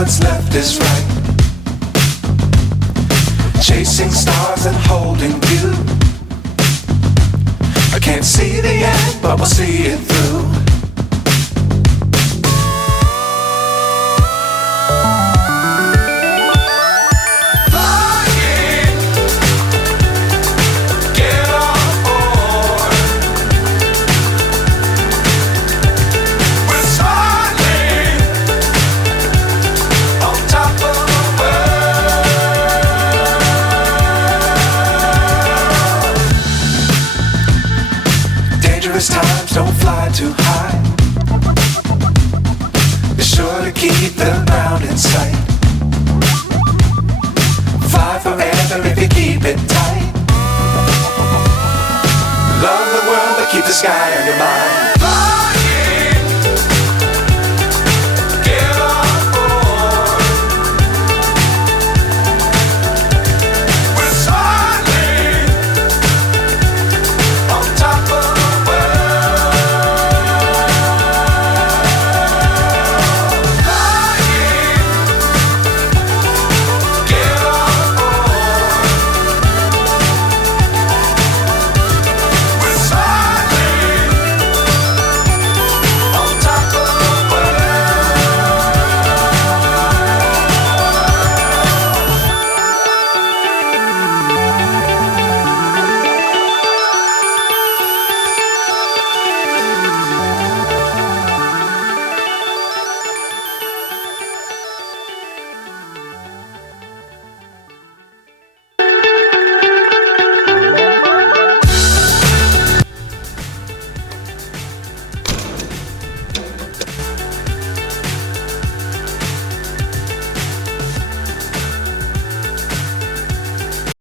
what's left is right. Chasing stars and holding you. I can't see the end, but we'll see it through. Times don't fly too high. Be sure to keep the ground in sight. Fly forever if you keep it tight. Love the world but keep the sky on your mind.